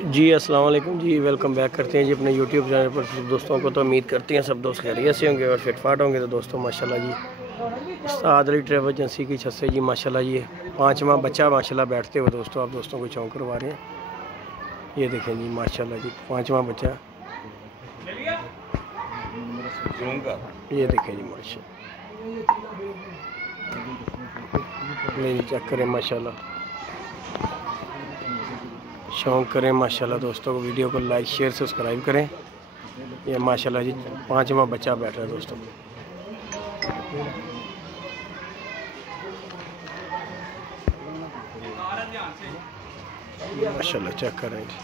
जी अस्सलाम वालेकुम जी, welcome back करते हैं जी अपने यूट्यूब चैनल पर सब दोस्तों को। तो उम्मीद करते हैं सब दोस्त खैरियत से होंगे और फिटफाट होंगे। तो दोस्तों माशाल्लाह जी उस्ताद अली ट्रैवल एजेंसी की छत से जी माशाल्लाह ये 5वां बच्चा माशाल्लाह बैठते हुए दोस्तों आप दोस्तों को चौंक करवा रहे हैं। ये देखें जी माशाल्लाह जी 5वां बच्चा, ये देखें जी माशाल्लाह चेक करें माशाल्लाह, शौक़ करें माशाल्लाह दोस्तों को। वीडियो को लाइक शेयर सब्सक्राइब करें। ये माशाल्लाह जी 5वां बच्चा बैठ रहा है दोस्तों। माशाल्लाह चेक करें जी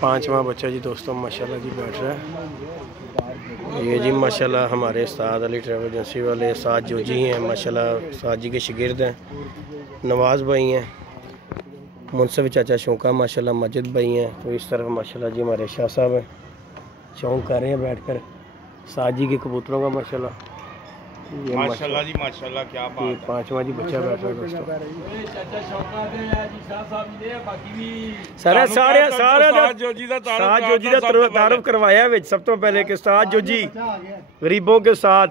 5वां बच्चा जी दोस्तों माशाल्लाह जी बैठ रहा है। ये जी माशाल्लाह हमारे उस्ताद अली ट्रैवल एजेंसी वाले उस्ताद जोजी हैं माशाल्लाह, उस्ताद जी के शागिर्द हैं। नवाज़ भाई हैं, मुनसिफ चाचा शौका माशाल्लाह, मजिद भाई हैं। तो इस तरफ माशाल्लाह जी हमारे शाह साहब हैं, शौक कर रहे हैं बैठकर उस्ताद जी के कबूतरों का माशाल्लाह। ये माशाल्लाह जी माशाल्लाह क्या बात है। 5वां जी बच्चा बैठ रहा है दोस्तों। सारे जोजी का तारुफ करवाया सब तो पहले कि उस्ताद जोजी गरीबों के साथ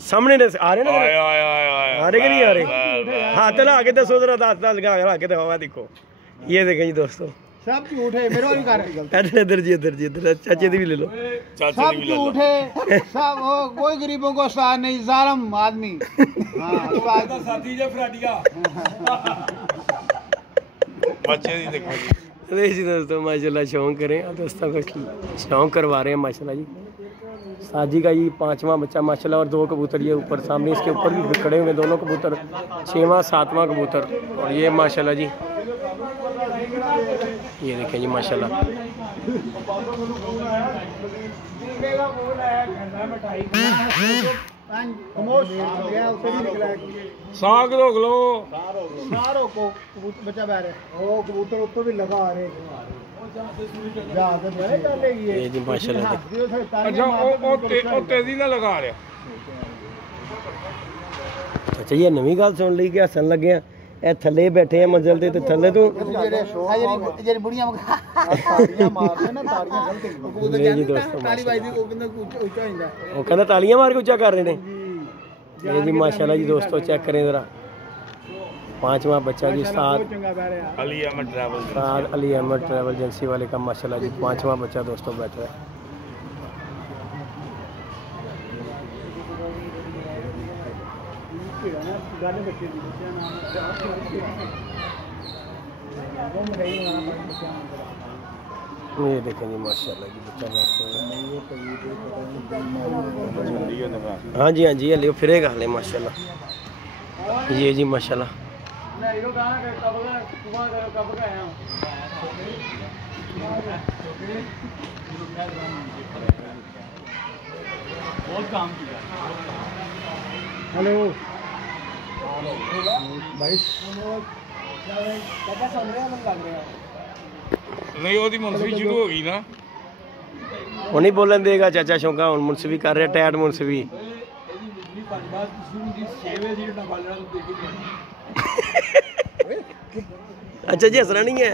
सामने आ रहे ना, आ रहे कि नहीं आ रहे? हाथ ला के दसो जरा, 10 लगा के दिखाओ। देखो ये देखें जी दोस्तों, सब झूठ है। मेरे वाली कर इधर जी चाचे दी भी ले लो। सब झूठ है, सब कोई गरीबों को साथ नहीं, जालिम आदमी। हां साथी जे फ्राडिया बच्चे दी देखो जी दोस्तों माशाल्लाह शौक करें दोस्तों को शौक करवा रहे हैं माशाल्लाह जी। साजी का ये 5वां बच्चा माशाल्लाह और 2 कबूतर ये ऊपर सामने इसके ऊपर भी खड़े हुए दोनों कबूतर, 6वां 7वां कबूतर। और ये माशाल्लाह जी ये देखें जी माशाल्लाह साग रोक लो, सारों को बच्चा बैठ है। ओ कबूतर ऊपर भी लगा आ रहे ये जी माशाल्लाह। अच्छा ओ तेजी ना लगा रहा। अच्छा ये नवी गल सुन ली कि हसन लगे हैं ए थले बैठे हैं मंजिल ते थले तो जेडी बुढ़ियां ताड़ियां मारदे ना, ताड़ियां गलत कबूतर जी दोस्तों ताली बाजदी ओ कहंदा ऊंचा होंदा, वो कहंदा तालियां मार के ऊंचा कर रहे हैं। ये जी माशाल्लाह जी दोस्तों चेक करें जरा 5वां बच्चा जी उस्ताद अली अहमद ट्रैवल एजेंसी वाले का माशाल्लाह जी 5वां बच्चा दोस्तों बैठ रहा है। ये देखें जी माशाल्लाह जी बच्चा बैठते हुए। हाँ जी हले फिरेगा हले माशाल्लाह। ये जी माशाल्लाह हेलो नहीं वो मुंसफी शुरू हो गई ना, वो नहीं बोलन देगा चाचा शौका। हूँ मुंसफी कर रहे टैट मुंसफी। अच्छा जी हंसना नहीं है।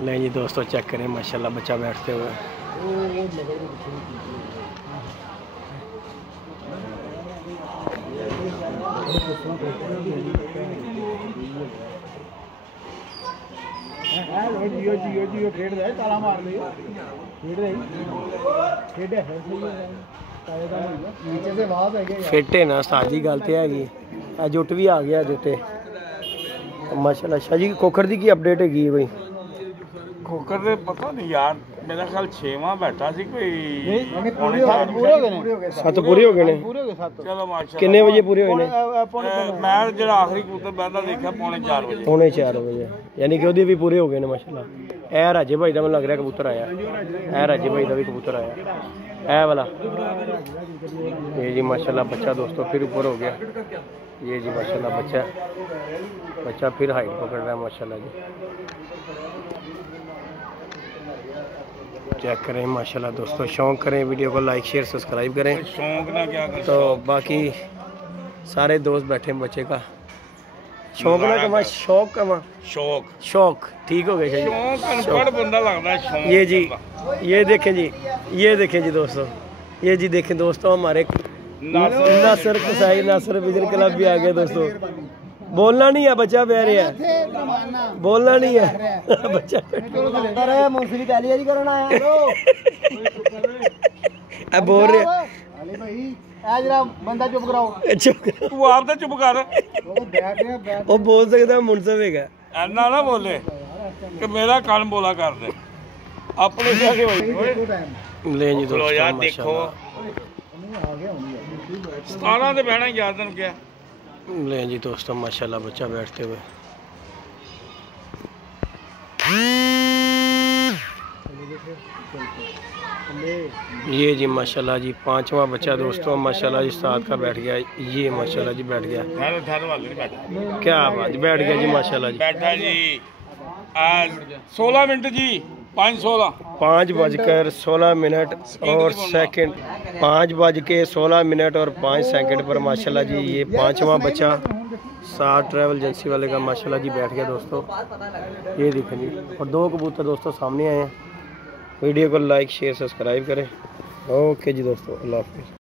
नहीं जी दोस्तों चेक करें माशाल्लाह बच्चा बैठते हुए। जियो खेड दे ताला मार ले खेड दे खेडे नीचे से आवाज है क्या फिट है ना साजी गल तो हैगी। जुट भी आ गया जुटे माशाल्लाह। शाह जी खोखर दी की अपडेट हैगी भाई? खोकर दे पता नहीं यार, मेरा ख्याल 6वां बैठा सी कोई। पूरे हो गए ने, 7 पूरे हो गए ने। चलो माशाल्लाह। कितने बजे पूरे हुए ने? मैं जो आखिरी कबूतर बैठा देखा 3:45 बजे। 3:45 बजे यानी कि ओदी भी पूरे हो गए ने माशाल्लाह। ए राजे भाई दा मैं लग रहा कबूतर आया, ए राजे भाई दा भी कबूतर आया ए वाला। ये जी माशाल्लाह बच्चा दोस्तों फिर ऊपर हो गया। ये जी माशाल्लाह बच्चा फिर हाइट पकड़ रहा है माशाल्लाह जी। चेक करें माशाल्लाह दोस्तों। शौक करें, वीडियो को लाइक शेयर सब्सक्राइब करें। शौक ना क्या कर, तो बाकी सारे दोस्त बैठे हैं बच्चे का शौक ना कमा, शौक कमा, शौक शौक ठीक हो गया शौक अनपढ़ बंदा लगता है शौक। ये जी, ये देखें जी, ये देखें जी दोस्तों, ये जी देखें दोस्तों, हमारे नासर कसाई नासर विजन क्लब भी आ गया दोस्तों। बोलना नहीं है, बच्चा बह रहा है, बोलना नहीं है बच्चा मूंगफली पहली बारी करना आया अब बोल रहे जरा बंदा चुप कराओ, चुप कर, तू आप तो चुप कर, वो बोल सकता है मुनसब है ऐना ना बोले कि मेरा कान बोला कर दे अपने क्या के भाई। ले जी चलो यार दोस्तों देखो माशाल्लाह। 17 ਤੇ ਬਹਿਣਾ ਯਾਦ ਨੂੰ ਕਿਹਾ। ले जी दोस्तों माशाल्लाह बच्चा बैठते हुए। ये जी माशाल्लाह जी 5वां बच्चा दोस्तों माशाल्लाह जी साथ का बैठ गया। ये माशाल्लाह जी बैठ गया, क्या बात, बैठ गया जी माशाल्लाह जी। बैठा जी आज 16 मिनट जी 5:16 5:16 और सेकंड, 5:16 और 5 सेकंड पर माशाल्लाह जी ये 5वां बच्चा साथ ट्रैवल एजेंसी वाले का माशाल्लाह जी बैठ गया दोस्तों। ये देखें जी, और 2 कबूतर दोस्तों सामने आए हैं। वीडियो को लाइक शेयर सब्सक्राइब करें। ओके जी दोस्तों, अल्लाह हाफिज़।